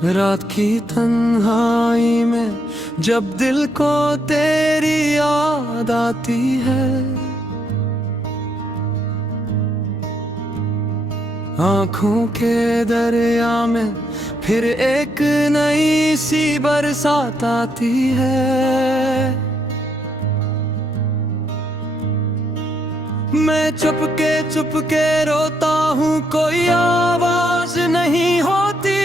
रात की तन्हाई में जब दिल को तेरी याद आती है, आंखों के दरिया में फिर एक नई सी बरसात आती है। मैं चुपके रोता हूँ, कोई आवाज नहीं होती,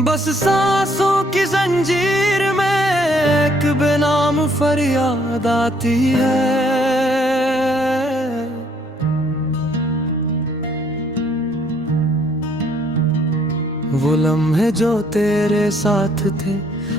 बस सांसों की जंजीर में एक बेनाम फरियाद आती है। वो लम्हे जो तेरे साथ थे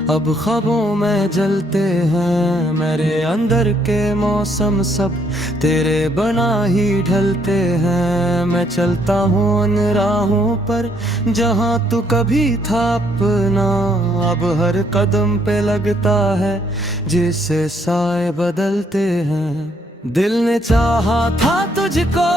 अब ख्वाबों में जलते हैं, मेरे अंदर के मौसम सब तेरे बना ही ढलते हैं। मैं चलता हूँ उन राहों पर जहाँ तू कभी था अपना, अब हर कदम पे लगता है जिससे साए बदलते हैं। दिल ने चाहा था तुझको,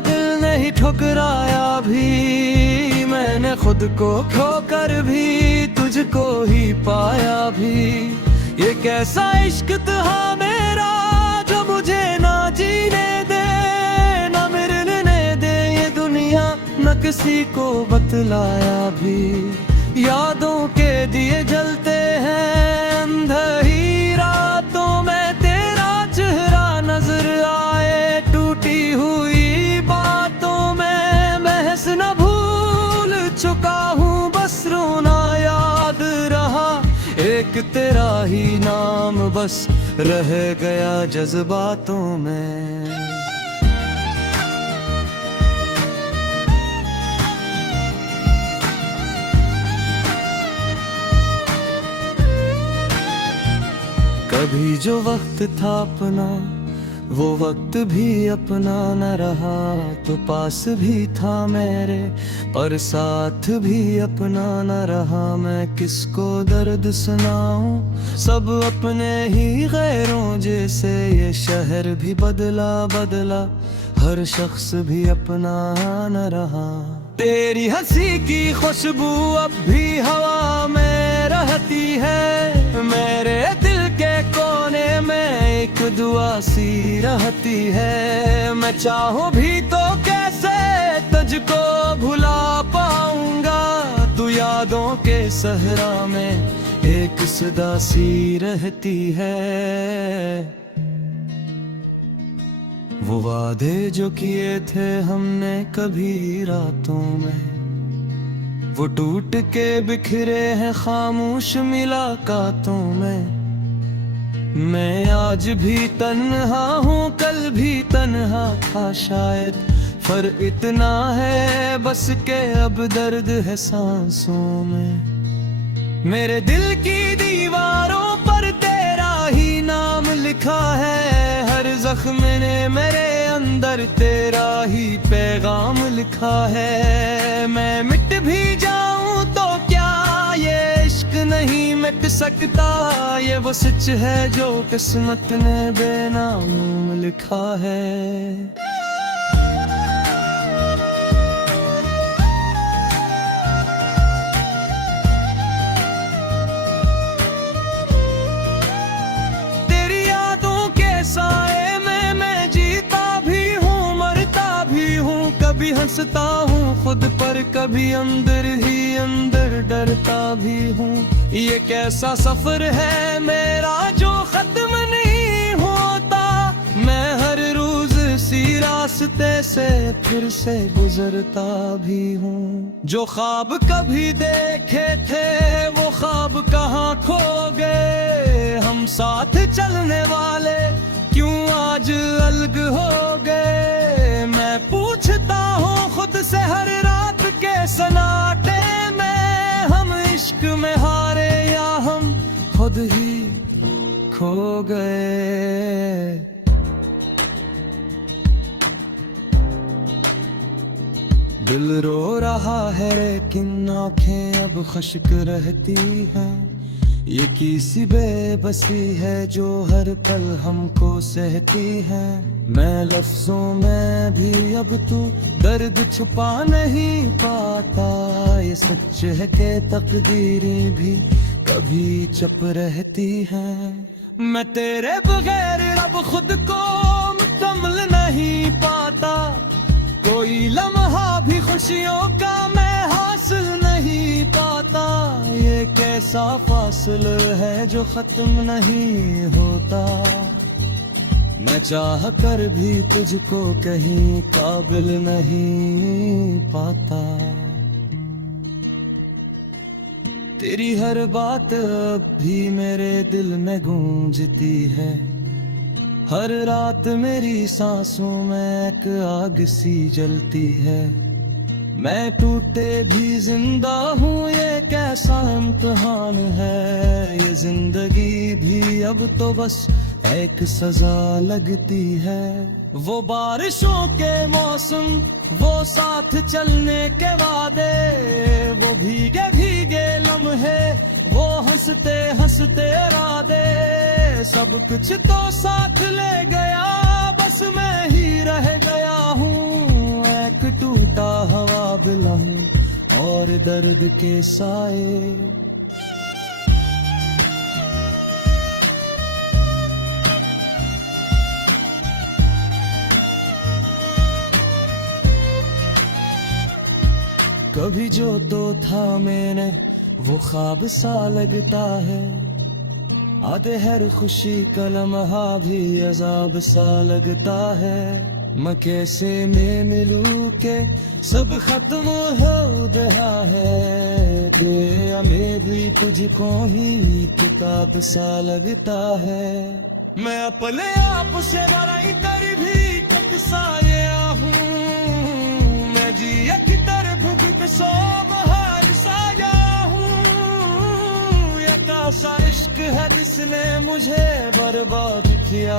दिल ने ही ठुकराया भी, मैंने खुद को खोकर भी तुझको ही पाया भी। ये कैसा इश्क था मेरा जो मुझे ना जीने दे, ना मरने दे ये दुनिया, न किसी को बतलाया भी। यादों के दिए जलते हैं अंधेरी रातों में, तेरा चेहरा नजर आए टूटी हुई बातों में। बहस न भूल चुका हूँ, बस रोना याद रहा, एक तेरा ही नाम बस रह गया जज्बातों में। कभी जो वक्त था अपना वो वक्त भी अपना न रहा, तो पास भी था मेरे पर साथ भी अपना न रहा। मैं किसको दर्द सुनाऊं, सब अपने ही गैरों जैसे, ये शहर भी बदला हर शख्स भी अपना न रहा। तेरी हंसी की खुशबू अब भी हवा में रहती है, मेरे दिल के कोने में एक दुआ सी रहती है। मैं चाहूं भी तो कैसे तुझको भुला पाऊंगा, तू यादों के सहरा में एक सदा सी रहती है। वो वादे जो किए थे हमने कभी रातों में, वो टूट के बिखरे हैं खामोश मुलाकातों में। मैं आज भी तन्हा हूँ, कल भी तन्हा था शायद, फर्क इतना है बस के अब दर्द है सांसों में। मेरे दिल की दीवारों पर तेरा ही नाम लिखा है, हर जख्म ने मेरे अंदर तेरा ही पैगाम लिखा है। मैं मिट भी जाऊं तो क्या ये इश्क नहीं मिट सकता, ये वो सच है जो किस्मत ने बेनाम लिखा है। कभी हंसता हूँ खुद पर, कभी अंदर ही अंदर डरता भी हूँ। ये कैसा सफर है मेरा जो खत्म नहीं होता, मैं हर रोज सी रास्ते से फिर से गुजरता भी हूँ। जो ख्वाब कभी देखे थे वो ख्वाब कहाँ खो गए, हम साथ चलने वाले क्यों आज अलग हो गए। मैं पूछता हूँ खुद से हर रात के सन्नाटे में, हम इश्क में हारे या हम खुद ही खो गए। दिल रो रहा है लेकिन आंखें अब खुश्क रहती हैं, ये किसी बेबसी है जो हर पल हमको सहती है। मैं लफ्जों में भी अब तू दर्द छुपा नहीं पाता। ये सच है कि तकदीरें भी कभी चुप रहती हैं। मैं तेरे बगैर अब खुद को मुकम्मल नहीं पाता। कोई लम्हा भी खुशियों का मैं हासिल नहीं पाता। ये कैसा फासला है जो खत्म नहीं होता। मैं चाह कर भी तुझको कहीं काबिल नहीं पाता। तेरी हर बात अब भी मेरे दिल में गूंजती है। हर रात मेरी सांसों में एक आग सी जलती है। मैं टूटे भी जिंदा हूँ, ये कैसा इम्तिहान है। ये जिंदगी भी अब तो बस एक सजा लगती है। वो बारिशों के मौसम, वो साथ चलने के वादे, वो भीगे भीगे लम्हे, वो हंसते हंसते इरादे, सब कुछ तो साथ ले गया, बस मैं ही रह गया हूँ। एक टूटा हवा बिला हूँ और दर्द के साए। कभी जो तो था मैंने वो ख्वाब सा लगता है। आधे हर खुशी का लम्हा भी अजाब सा लगता है। मैं कैसे मैं मिलूं के सब खत्म हो गया है। बेउम्मीदी तुझको ही किताब सा लगता है। मैं अपने आप से बड़ाई कर भी कट साया हूँ। मैं जिया की तरफ भी सो महार साया हूँ। ये कैसा इश्क है जिसने मुझे बर्बाद किया।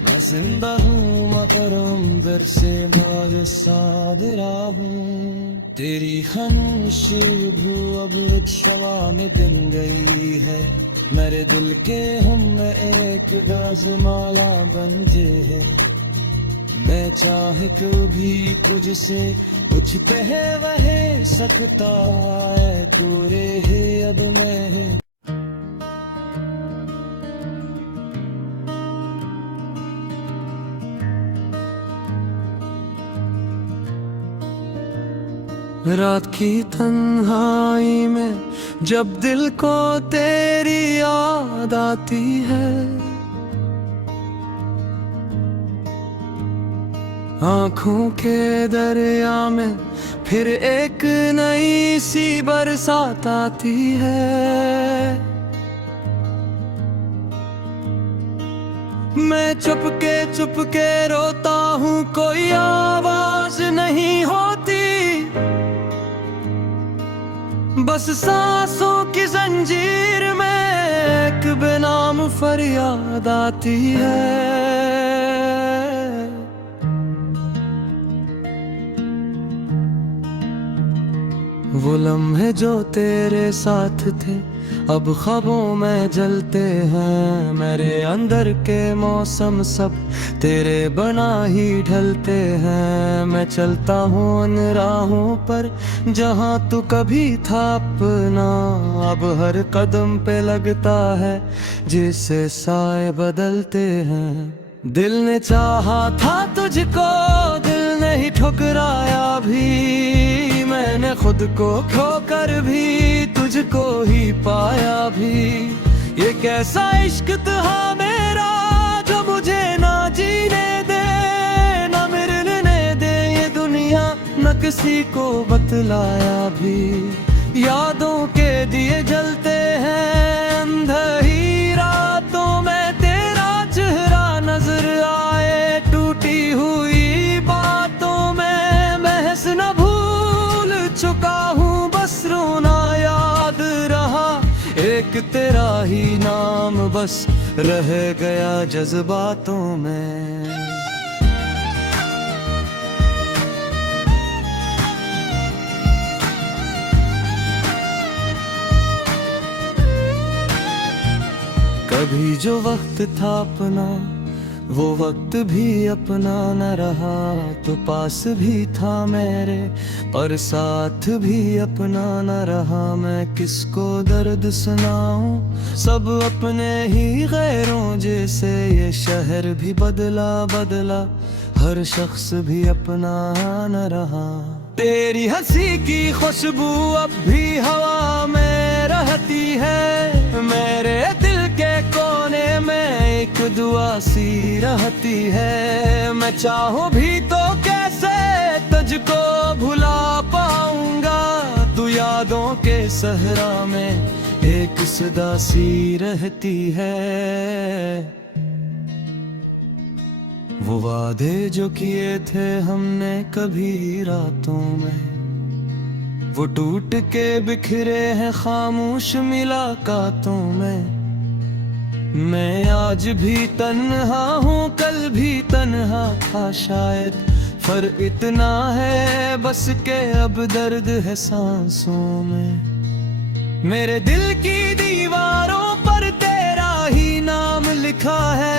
मैं जिंदा हूँ मगर अंदर से भाग सादरा हूँ। तेरी खुशबू अब एक शवा में दिन गई है। मेरे दिल के हम एक गाजमाला बन गए है। मैं चाहे कभी तुझसे कुछ कह वह सकता है। तोरे है अब मैं रात की तन्हाई में जब दिल को तेरी याद आती है। आँखों के दरिया में फिर एक नई सी बरसात आती है। मैं चुपके रोता हूँ, कोई आवाज नहीं होती। बस सांसों की जंजीर में एक बेनाम फरियाद आती है। वो लम्हे जो तेरे साथ थे अब ख्वाबों में जलते हैं। मेरे अंदर के मौसम सब तेरे बना ही ढलते हैं। मैं चलता हूँ उन राहों पर जहाँ तू कभी था अपना। अब हर कदम पे लगता है जिससे साए बदलते हैं। दिल ने चाहा था तुझको, दिल ने ही ठुकराया भी। मैंने खुद को खोकर भी तुझको ही पाया भी। ये कैसा इश्क था मेरा जो मुझे ना जीने दे ना मरने दे ये दुनिया, न किसी को बतलाया भी। यादों के दिए जलते हैं अंधेरी रातों में, तेरा चेहरा नजर आए। टूटी हुई बातों में बहस न भूल चुका हूँ, बस रोना याद रहा। एक तेरा ही नाम बस रह गया जज्बातों में। कभी जो वक्त था अपना वो वक्त भी अपना न रहा, तो पास भी था मेरे पर साथ भी अपना न रहा। मैं किसको दर्द सुनाऊं, सब अपने ही गैरों जैसे। ये शहर भी बदला बदला, हर शख्स भी अपना न रहा। तेरी हंसी की खुशबू अब भी हवा में रहती है, मेरे दिल के कोने में एक दुआ सी रहती है। मैं चाहूं भी तो कैसे तुझको भुला पाऊंगा, तू यादों के सहरा में एक सदा सी रहती है। वो वादे जो किए थे हमने कभी रातों में, वो टूट के बिखरे हैं खामोश मुलाकातों में। मैं आज भी तन्हा हूँ, कल भी तन्हा था शायद। फर्क इतना है बस के अब दर्द है सांसों में। मेरे दिल की दीवारों पर तेरा ही नाम लिखा है,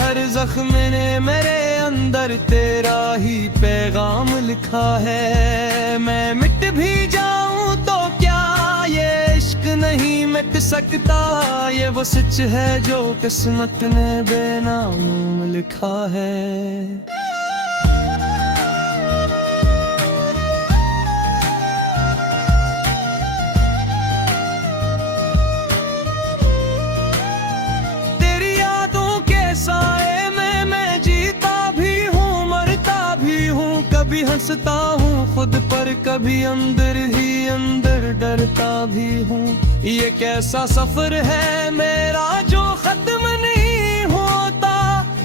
हर जख्म ने मेरे अंदर तेरा ही पैगाम लिखा है। मैं मिट भी जाऊं तो क्या ये इश्क नहीं मिट सकता, ये वो सच है जो किस्मत ने बेनाम लिखा है। कभी हंसता हूँ खुद पर, कभी अंदर ही अंदर डरता भी हूँ। ये कैसा सफर है मेरा जो खत्म नहीं होता,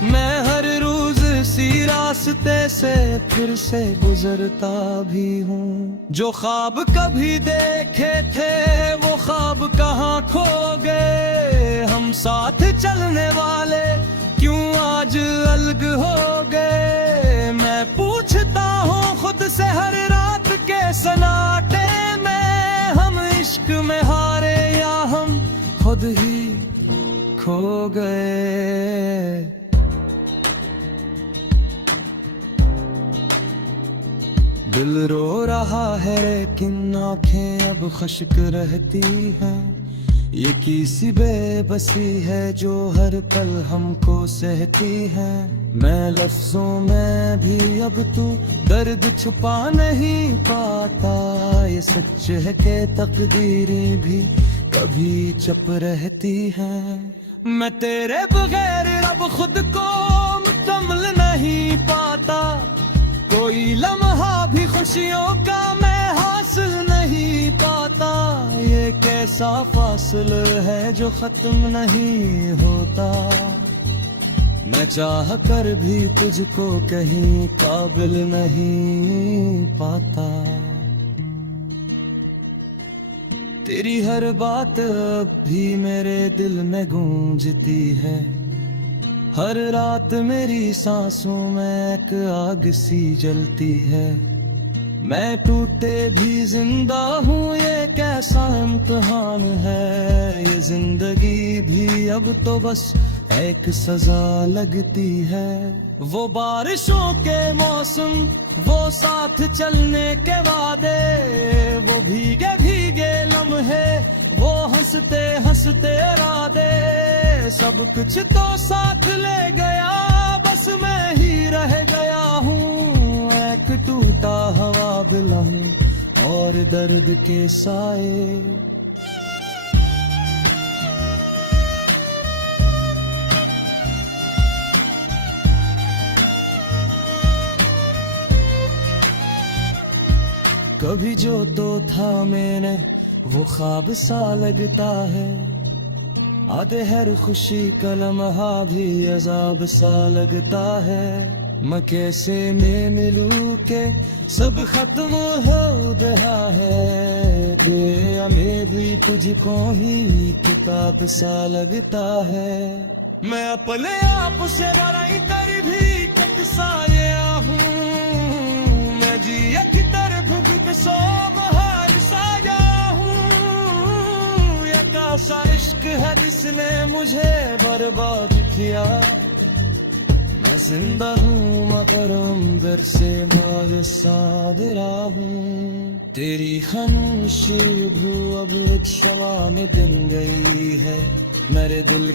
मैं हर रोज सी रास्ते से फिर से गुजरता भी हूँ। जो ख्वाब कभी देखे थे वो ख्वाब कहाँ खो गए, हम साथ चलने वाले क्यों आज अलग हो गए। मैं पूछता हूँ खुद से हर रात के सन्नाटे में, हम इश्क में हारे या हम खुद ही खो गए। दिल रो रहा है लेकिन आंखें अब खुश्क रहती हैं। ये किसी बेबसी है जो हर पल हमको सहती है। मैं लफ्जों में भी अब तू दर्द छुपा नहीं पाता, ये सच है कि तकदीरें भी कभी चुप रहती है। मैं तेरे बगैर अब खुद को मुकम्मल नहीं पाता, कोई लम्हा भी खुशियों का मैं हासिल नहीं पाता। ये कैसा फासला है जो खत्म नहीं होता, मैं चाह कर भी तुझको कहीं काबिल नहीं पाता। तेरी हर बात अब भी मेरे दिल में गूंजती है, हर रात मेरी सांसों में एक आग सी जलती है। मैं टूटे भी जिंदा हूँ, ये कैसा इम्तिहान है। ये जिंदगी भी अब तो बस एक सजा लगती है। वो बारिशों के मौसम, वो साथ चलने के वादे, वो भीगे भीगे लम्हे, वो हंसते हंसते इरादे, सब कुछ तो साथ ले गया, बस मैं ही रह गया हूँ। एक टूटा हवा बिला और दर्द के साए। कभी जो तो था मैंने वो ख्वाब सा लगता है, आधे हर खुशी का लम्हा भी अजाब सा लगता है। मैं कैसे मैं मिलूं के सब खत्म हो रहा है, दुनिया में भी तुझको ही किताब सा लगता है। मैं अपने आप से लड़ाई कर भी कट साया हूँ, मैं जिया की तरफ भुगत सो महार साया हूँ। ये सा इश्क है जिसने मुझे बर्बाद किया। मैं जिंदा हूँ मगर अंदर से भाग सादरा हूँ। तेरी खामोशी भू अब एक शवा में दिन गई है मेरे दिल।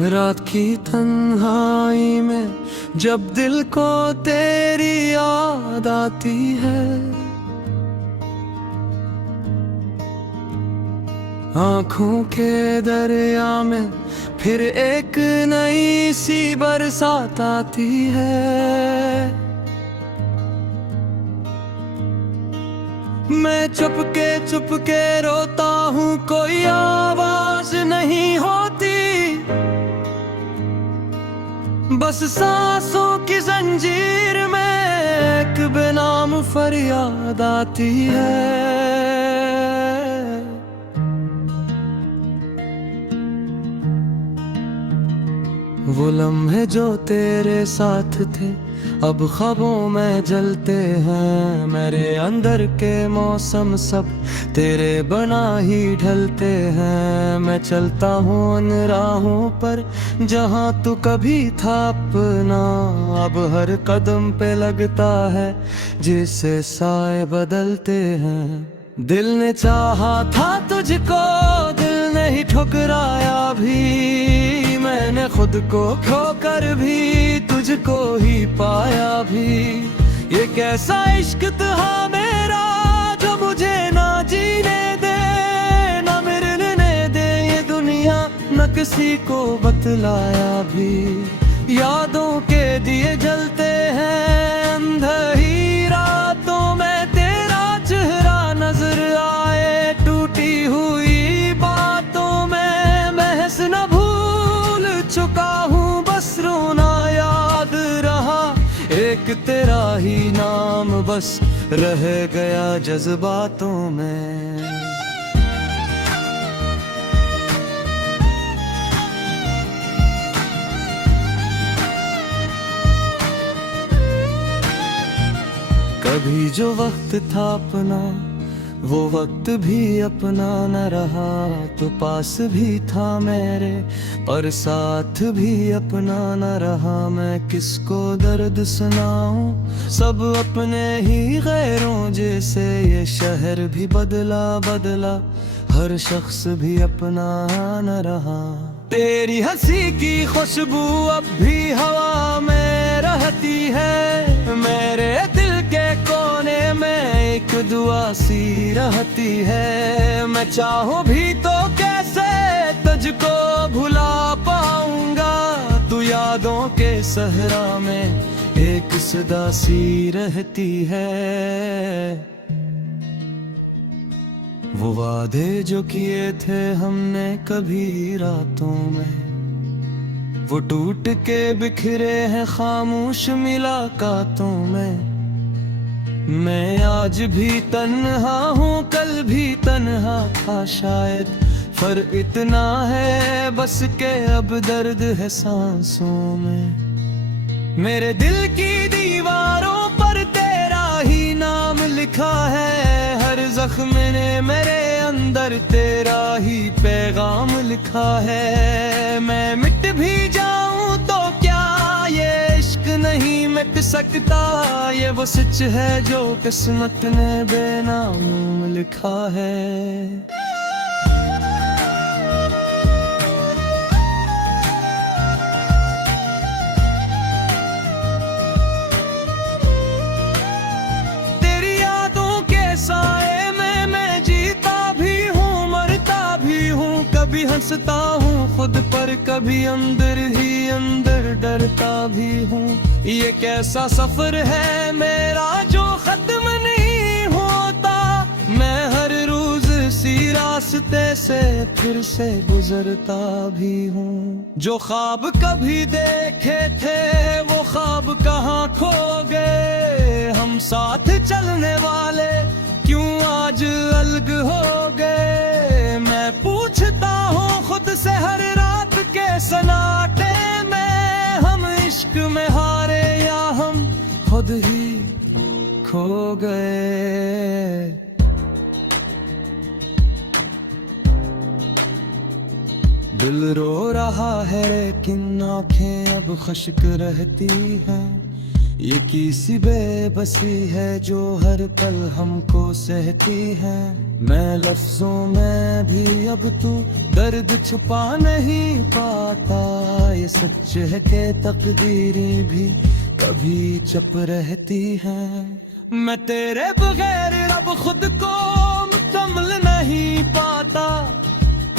रात की तन्हाई में जब दिल को तेरी याद आती है, आँखों के दरिया में फिर एक नई सी बरसात आती है। मैं चुपके रोता हूँ, कोई आवाज नहीं होती, बस सांसों की जंजीर में एक बेनाम फरियाद आती है। वो लम्हे जो तेरे साथ थे अब ख्वाबों में जलते हैं। मेरे अंदर के मौसम सब तेरे बना ही ढलते हैं। मैं चलता हूँ उन राहों पर जहाँ तू कभी था अपना। अब हर कदम पे लगता है जिससे साए बदलते हैं। दिल ने चाहा था तुझको, दिल ने ही ठुकराया भी। मैंने खुद को खोकर भी तुझको ही पाया भी। ये कैसा इश्क था मेरा जो मुझे ना जीने दे, ना मिलने दे ये दुनिया, न किसी को बतलाया भी। यादों के दिए जलते हैं अंधेरी रातों में, तेरा चेहरा नजर आए टूटी हुई बातों में। महस न भूल चुका हूँ, बस रोना याद रहा। एक तेरा ही नाम बस रह गया जज्बातों में। कभी जो वक्त था अपना वो वक्त भी अपना न रहा। तो पास भी था मेरे पर साथ भी अपना न रहा। मैं किसको दर्द सुनाऊं, सब अपने ही गैरों जैसे। ये शहर भी बदला बदला, हर शख्स भी अपना न रहा। तेरी हंसी की खुशबू अब भी हवा में रहती है। मेरे दिल के कोने में एक दुआ सी रहती है। मैं चाहूं भी तो कैसे तुझको भुला पाऊंगा। तू यादों के सहरा में एक सदा सी रहती है। वो वादे जो किए थे हमने कभी रातों में, वो टूट के बिखरे हैं खामोश मुलाकातों में। मैं आज भी तन्हा हूँ, कल भी तन्हा था शायद। फर्क इतना है बस के अब दर्द है सांसों में। मेरे दिल की दीवारों पर तेरा ही नाम लिखा है। हर जख्म ने मेरे अंदर तेरा ही पैगाम लिखा है। मैं मिट भी जाऊं तो क्या ये इश्क नहीं मिट सकता। ये वो सच है जो किस्मत ने बेनाम लिखा है। कभी हंसता हूँ खुद पर, कभी अंदर ही अंदर डरता भी हूँ। ये कैसा सफर है मेरा जो खत्म नहीं होता। मैं हर रोज सी रास्ते से फिर से गुजरता भी हूँ। जो ख्वाब कभी देखे थे वो ख्वाब कहाँ खो गए। हम साथ चलने वाले क्यों आज अलग हो गए। मैं पूछता हूँ खुद से हर रात के सन्नाटे में, हम इश्क खुद ही खो गए। दिल रो रहा है लेकिन आंखें अब खश्क रहती हैं। ये किसी बेबसी है जो हर पल हमको सहती है। मैं लफ्जों में भी अब तू दर्द छुपा नहीं पाता। ये सच है कि तकदीरें भी कभी चुप रहती है। मैं तेरे बगैर अब खुद को मुकम्मल नहीं पाता।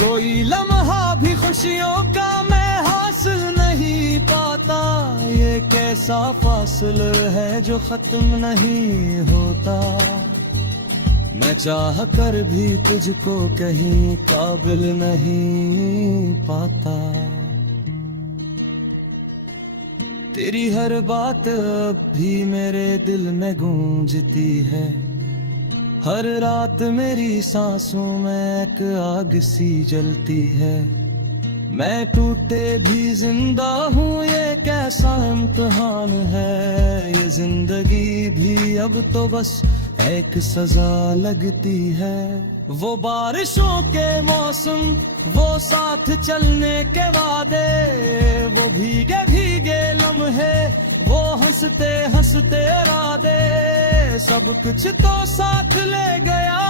कोई लम्हा भी खुशियों का मैं हासिल नहीं पाता। ये कैसा फासला है जो खत्म नहीं होता। मैं चाह कर भी तुझको कहीं काबिल नहीं पाता। तेरी हर बात अब भी मेरे दिल में गूंजती है। हर रात मेरी सांसों में एक आग सी जलती है। मैं टूटे भी जिंदा हूँ, ये कैसा इम्तिहान है। ये जिंदगी भी अब तो बस एक सजा लगती है। वो बारिशों के मौसम, वो साथ चलने के वादे, वो भीगे भीगे लम्हे, वो हंसते हंसते इरादे। सब कुछ तो साथ ले गया,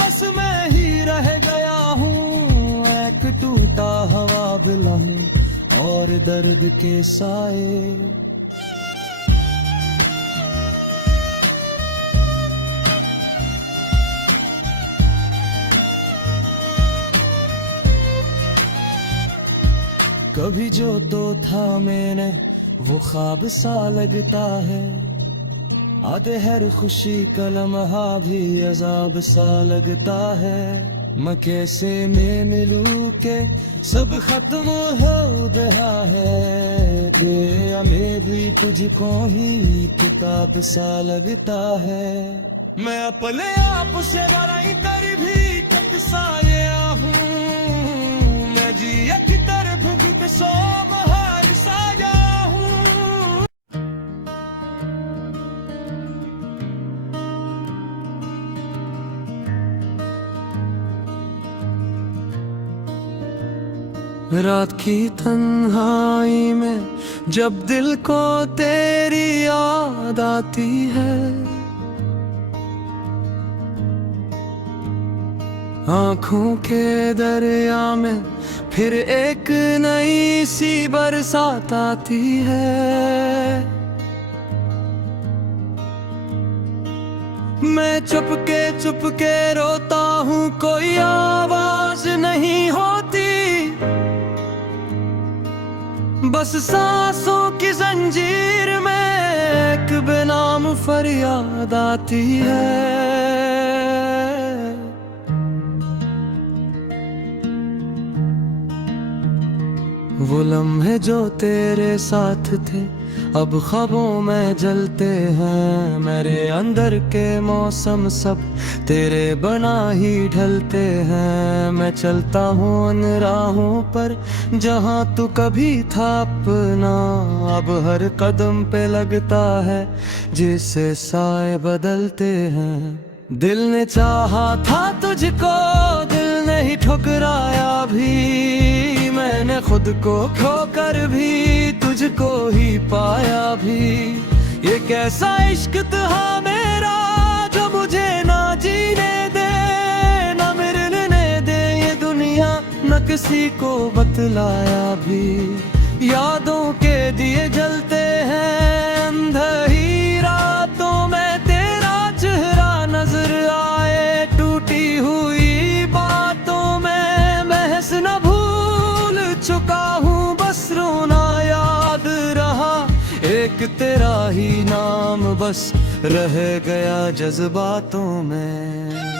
बस मैं ही रह गया हूँ। एक टूटा हवा बिला हूँ और दर्द के साए। कभी जो तो था मैंने वो ख्वाब सा लगता है। आधे हर खुशी का लम्हा भी अजाब सा लगता है। मैं कैसे मैं मिलूं के सब खत्म हो गया है। गया मैं भी तुझको ही किताब सा लगता है। मैं अपने आप से बड़ाई कर भी कट साया हूँ। मैं जिया की तरफ घुट सो महाल साया हूँ। रात की तन्हाई में जब दिल को तेरी याद आती है। आँखों के दरिया में फिर एक नई सी बरसात आती है। मैं चुपके रोता हूँ, कोई आवाज नहीं होती। बस सांसों की जंजीर में एक बेनाम फरियाद आती है। वो लम्हे जो तेरे साथ थे अब ख्वाबों में जलते हैं। मेरे अंदर के मौसम सब तेरे बना ही ढलते हैं। मैं चलता हूँ उन राहों पर जहाँ तू कभी था अपना। अब हर कदम पे लगता है जिससे साए बदलते हैं। दिल ने चाहा था तुझको, दिल ने ही ठुकराया भी। मैंने खुद को खोकर भी तुझको ही पाया भी। ये कैसा इश्क था मेरा जो मुझे ना जीने दे, ना मिलने दे ये दुनिया, न किसी को बतलाया भी। यादों के दिए जलते हैं अंधेरी रातों में, तेरा चेहरा नजर आए। टूटी हुई बातों में बहस न भूल चुका हूँ, बस रोना याद रहा। एक तेरा ही नाम बस रह गया जज्बातों में।